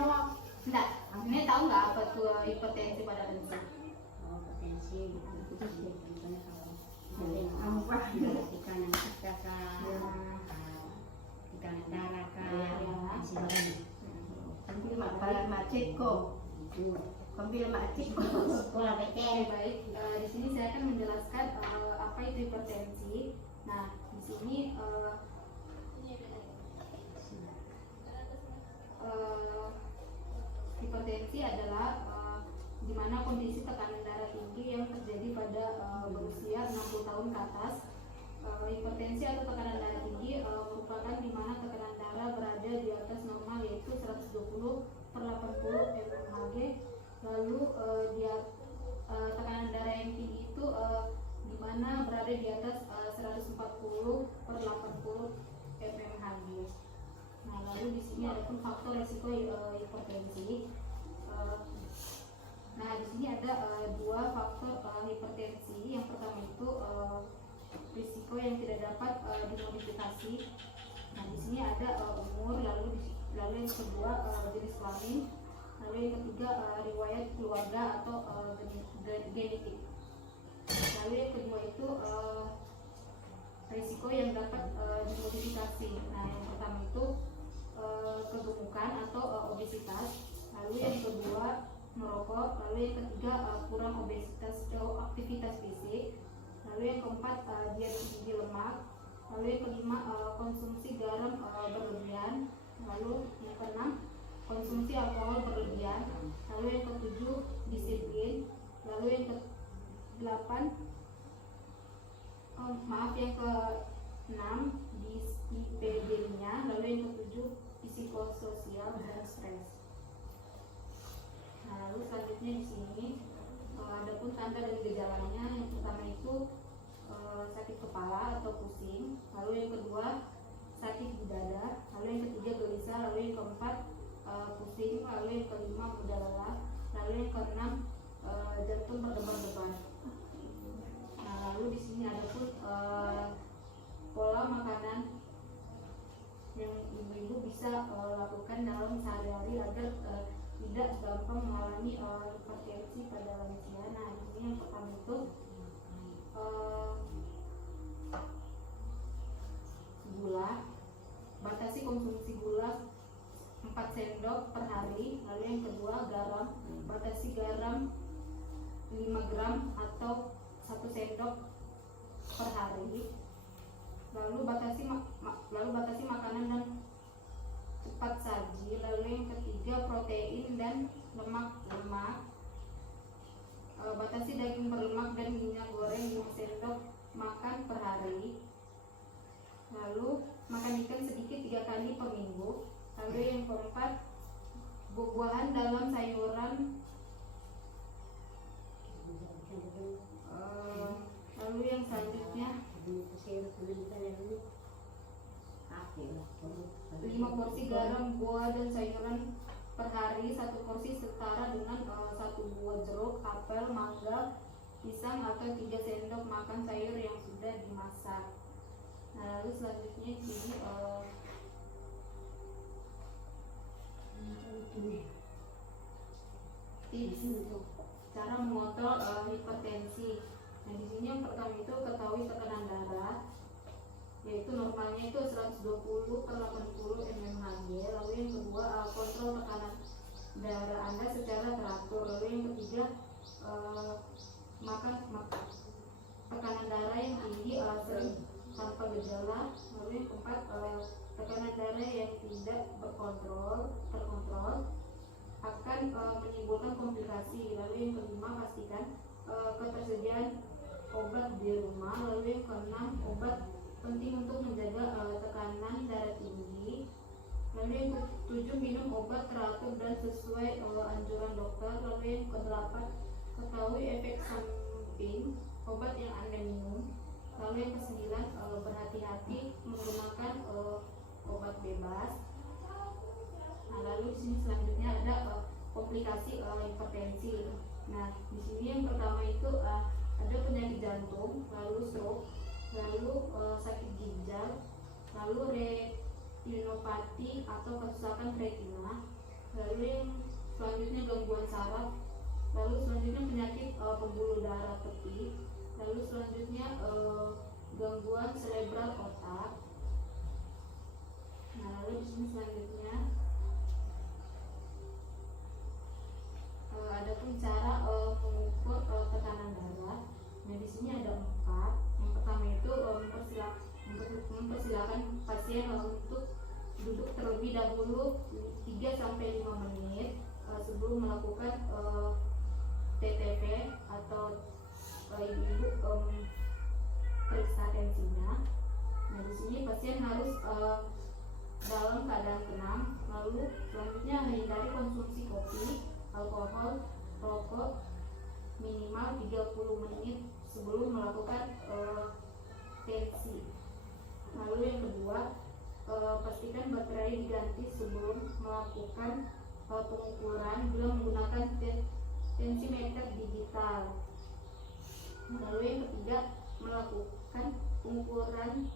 jawab. Enggak, ini tahu nggak apa tuh hipertensi pada lansia? Oh, potensi gitu. Contohnya kalau Apa? tekanan kita tekanan darah Sambil macet kok. Sambil macet kok. sekolah Oke, BTN. baik. Di sini saya akan menjelaskan apa itu hipertensi. Nah, di sini hipertensi adalah di mana kondisi tekanan darah tinggi yang terjadi pada berusia 60 tahun ke atas. Hipertensi atau tekanan darah tinggi merupakan di mana tekanan darah berada di atas normal, yaitu 120/80 mmHg. Lalu tekanan darah yang tinggi itu di mana berada di atas 140/80 mmHg. Nah, lalu di sini ada pun faktor risiko hipertensi. Nah, di sini ada dua faktor hipertensi. Yang pertama itu risiko yang tidak dapat dimodifikasi. Nah, di sini ada umur, lalu yang kedua jenis kelamin, lalu yang ketiga riwayat keluarga atau genetik. Lalu yang kedua itu risiko yang dapat dimodifikasi. Nah, yang pertama itu kegemukan atau obesitas, lalu yang kedua merokok, lalu yang ketiga kurang obesitas atau aktivitas fisik, lalu yang keempat diet tinggi lemak, lalu yang kelima konsumsi garam berlebihan, lalu yang keenam konsumsi alkohol berlebihan, lalu yang ketujuh disiplin, lalu yang ke-8 yang ke-6 dislipidemia, lalu yang ke-7 psikososial dan stres. Nah, lalu selanjutnya di sini ada pun tanda dan gejalanya. Yang pertama itu sakit kepala atau pusing, lalu yang kedua sakit di dada, lalu yang ketiga gelisah, lalu yang keempat pusing, lalu yang kelima mudah lelah, lalu yang keenam jantung berdebar-debar. Nah, lalu di sini ada pun pola makanan yang ibu-ibu bisa lakukan dalam sehari-hari agar tidak gampang mengalami hipertensi pada lansia. Nah, di sini yang pertama itu gula, batasi konsumsi gula 4 sendok per hari. Lalu yang kedua garam, batasi garam 5 gram atau 1 sendok per hari. Lalu batasi makanan dan cepat saji. Lalu yang ketiga protein dan lemak. Batasi daging berlemak dan minyak goreng 5 sendok makan per hari. Lalu makan ikan sedikit 3 kali per minggu. Lalu yang keempat buah-buahan dalam sayuran. Lalu yang selanjutnya 5 porsi garam, buah dan sayuran per hari. 1 porsi setara dengan 1 buah jeruk, apel, mangga, pisang atau 3 sendok makan sayur yang sudah dimasak. Nah, lalu selanjutnya di sini tips untuk cara mengontrol hipertensi. Nah, di sini yang pertama itu ketahui tekanan darah, yaitu normalnya itu 120/80 mmHg. Lalu yang kedua kontrol tekanan darah Anda secara teratur. Lalu yang ketiga makan tekanan darah yang tinggi sering tanpa gejala. Lalu yang keempat tekanan darah yang tidak terkontrol akan menimbulkan komplikasi. Lalu yang kelima pastikan ketersediaan obat di rumah. Lalu yang keenam obat penting untuk menjaga tekanan darah tinggi. Lalu yang ketujuh minum obat teratur dan sesuai anjuran dokter. Lalu yang kedelapan ketahui efek samping obat yang Anda minum. Lalu yang kesembilan berhati-hati menggunakan obat bebas. Nah, lalu di sini selanjutnya ada komplikasi hipertensi. Nah, di sini yang pertama itu ada penyakit jantung, lalu stroke, lalu sakit ginjal, lalu retinopati atau kerusakan retina, lalu yang selanjutnya gangguan saraf, lalu selanjutnya penyakit pembuluh darah tepi, lalu selanjutnya gangguan cerebral otak. Nah, lalu di sini selanjutnya ada pun cara mengukur tekanan darah. Nah, di sini ada 4. Yang pertama itu mempersilakan pasien untuk duduk terlebih dahulu 3 sampai 5 menit sebelum melakukan TTP atau ibu periksa tensinya. Nah, di sini pasien harus dalam keadaan tenang. Lalu selanjutnya hindari konsumsi kopi, alkohol, rokok minimal 30 menit sebelum melakukan tensi. Lalu yang kedua, pastikan baterai diganti sebelum melakukan pengukuran bila menggunakan tensimeter digital. Lalu yang ketiga, melakukan pengukuran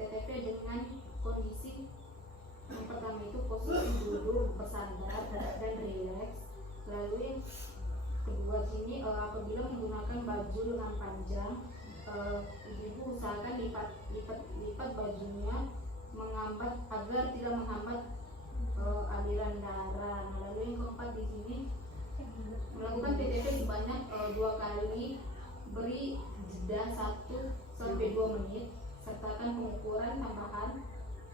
TTP dengan kondisi yang pertama itu posisi duduk bersandar dan rileks. Lalu yang kedua sini apabila menggunakan baju lengan panjang, ibu usahakan lipat bajunya menghambat agar tidak menghambat aliran darah. Nah, lalu yang keempat di sini melakukan TTP sebanyak 2 kali, beri jeda 1 sampai 2 menit, sertakan pengukuran tambahan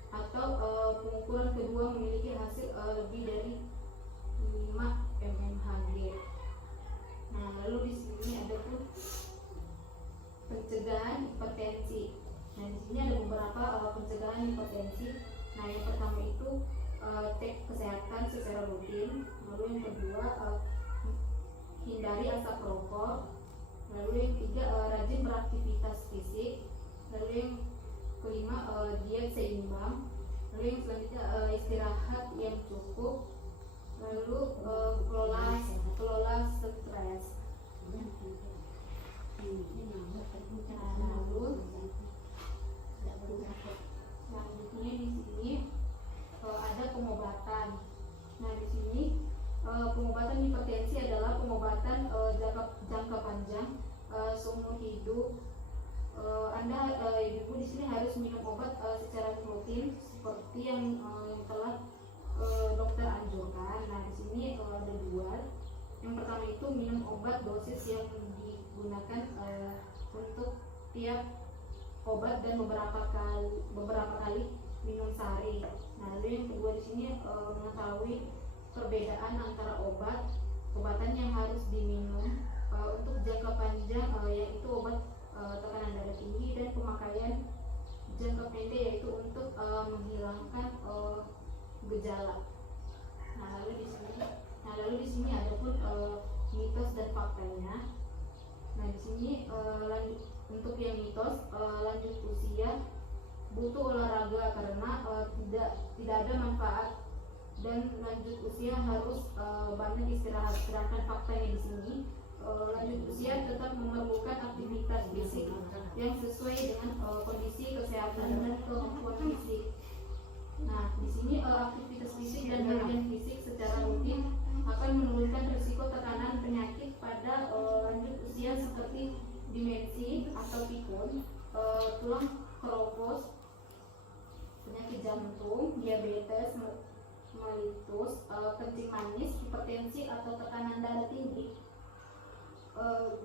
atau pengukuran kedua memiliki hasil lebih dari 5 mmHg. Nah, lalu di sini ada pun pencegahan hipertensi. Nah, di sini ada beberapa pencegahan hipertensi. Nah, yang pertama itu cek kesehatan secara rutin. Lalu yang kedua hindari asap rokok. Lalu yang ketiga rajin beraktivitas fisik. Lalu yang kelima diet seimbang. Lalu yang selanjutnya istirahat yang cukup. Lalu kelola stres. Lalu selanjutnya di sini ada pengobatan. Nah, di sini pengobatan hipertensi adalah pengobatan jangka panjang seumur hidup. Anda ibu di sini harus minum obat secara rutin seperti yang telah dokter anjurkan. Nah, di sini ada 2. Yang pertama itu minum obat dosis yang digunakan untuk tiap obat dan beberapa kali minum sehari. Nah, lalu yang kedua di sini mengetahui perbedaan antara obatan yang harus diminum untuk jangka panjang yaitu obat tekanan darah tinggi, dan pemakaian jangka pendek yaitu untuk menghilangkan gejala. Nah, lalu di sini ada pun mitos dan faktanya. Nah, di sini untuk yang mitos, lanjut usia butuh olahraga karena tidak ada manfaat, dan lanjut usia harus banyak istirahat. Sedangkan faktanya di sini lanjut usia tetap memerlukan aktivitas fisik yang sesuai dengan kondisi kesehatan dan kemampuan fisik. Nah, di sini aktivitas fisik dan latihan fisik secara rutin akan menurunkan risiko tekanan penyakit pada lanjut usia seperti demensi atau pikun, tulang keropos, penyakit jantung, diabetes mellitus, kencing manis, hipertensi atau tekanan darah tinggi.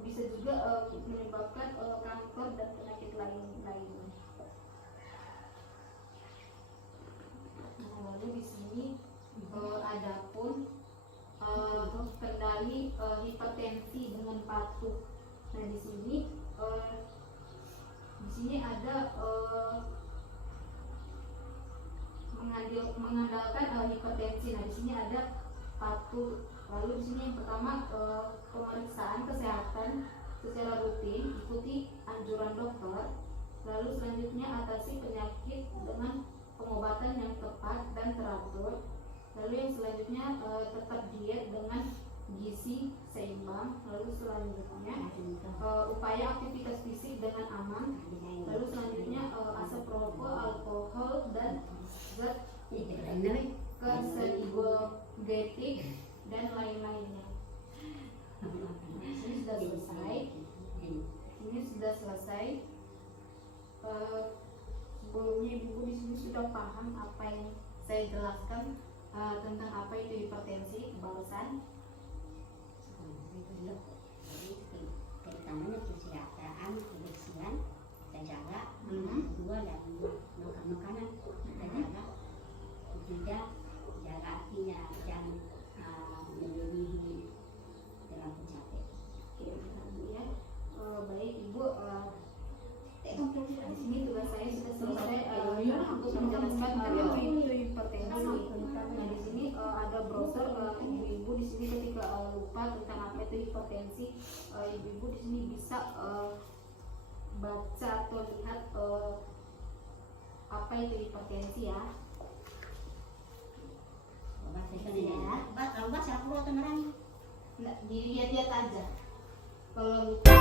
Bisa juga menyebabkan kanker dan penyakit lainnya. Nah, lalu di sini ada pun kendali hipertensi dengan patuh. Nah, di sini ada mengandalkan hipertensi. Nah, di sini ada patuh. Lalu di sini yang pertama pemeriksaan kesehatan secara rutin, ikuti anjuran dokter. Lalu selanjutnya atasi penyakit dengan pengobatan yang tepat dan teratur. Lalu yang selanjutnya tetap diet dengan gizi seimbang. Lalu selanjutnya upaya aktivitas fisik dengan aman. Lalu selanjutnya asap rokok, alkohol dan zat karsinogenik dan lain-lainnya. Ini sudah selesai. Ini sudah selesai. Sebelumnya ibu di sini sudah paham apa yang saya jelaskan tentang apa itu hipertensi kebalosan. Pertamanya kesehatan, kebersihan, kita jaga. Kedua dari makan makanan kita jaga. Ketiga jaga hatinya jangan melebihi dalam pencapaian. Oke, bentar dulu ya. Baik ibu, di sini tugas saya sudah selesai untuk menjelaskan apa itu hipertensi. Nah di sini ada browser ibu-ibu di sini ketika lupa tentang apa itu hipertensi, ibu-ibu di sini bisa baca atau lihat apa itu hipertensi ya. Kalau bahasa aku atau nerang? Nah, dilihat-lihat aja. Kalau lupa